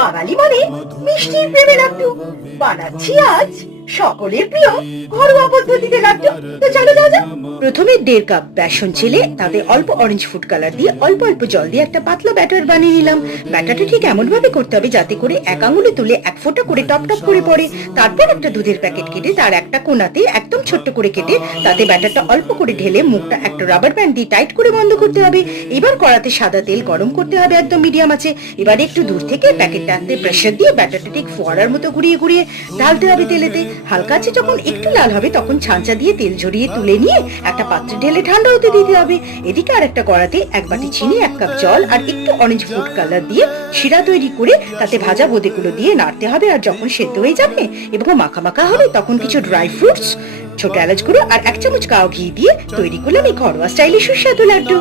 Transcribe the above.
বাঙালি মানে মিষ্টির প্রেমে লাড্ডু বানাচ্ছি আজ সকলের প্রিয় ঘরোয়া পদ্ধতিতে লাড্ডু। তো চলো যাওয়া যাক। প্রথমে 1.5 কাপ বেসন চেলে তাতে অল্প অরেঞ্জ ফুড কালার দিয়ে অল্প অল্প জল দিয়ে একটা পাতলা ব্যাটার বানিয়ে নিলাম। ব্যাটারটা ঠিক এমন ভাবে করতে হবে যাতে করে এক আঙুলে তুলে এক ফোঁটা করে টপ টপ করে পড়ে। তারপর একটা দুধের প্যাকেট কেটে তার একটা কোণাতে একদম ছোট্ট করে কেটে তাতে ব্যাটারটা অল্প করে ঢেলে মুখটা একটা রাবার ব্যান্ড দিয়ে টাইট করে বন্ধ করতে হবে। এবার কড়াতে সাদা তেল গরম করতে হবে একদম মিডিয়াম আছে। এবার একটু দূর থেকে প্যাকেটটাতে প্রেসার দিয়ে ব্যাটারটা ঠিক ফোয়ারার মতো ঘুরিয়ে ঘুরিয়ে ঢালতে হবে তেলেতে। হালকা আছে যখন একটু লাল হবে তখন ছাঁচা দিয়ে তেল ঝরিয়ে তুলে নিয়ে একটা পাত্রে ঢেলে ঠান্ডা হতে দিতে হবে। এদিকে আর একটা কড়াতে 1 বাটি চিনি, 1 কাপ জল আর একটু অরেঞ্জ ফুড কালার দিয়ে শিরা তৈরি করে তাতে ভাজা বোঁদেগুলো দিয়ে নাড়তে হবে। আর যখন সেদ্ধ হয়ে যাবে এবং মাখা মাখা হবে তখন কিছু ড্রাই ফ্রুটস, ছোট এলাচ গুঁড়ো আর 1 চামচ কাও ঘি দিয়ে তৈরি করলাম এই ঘরোয়া স্টাইলে সুস্বাদু লাড্ডু।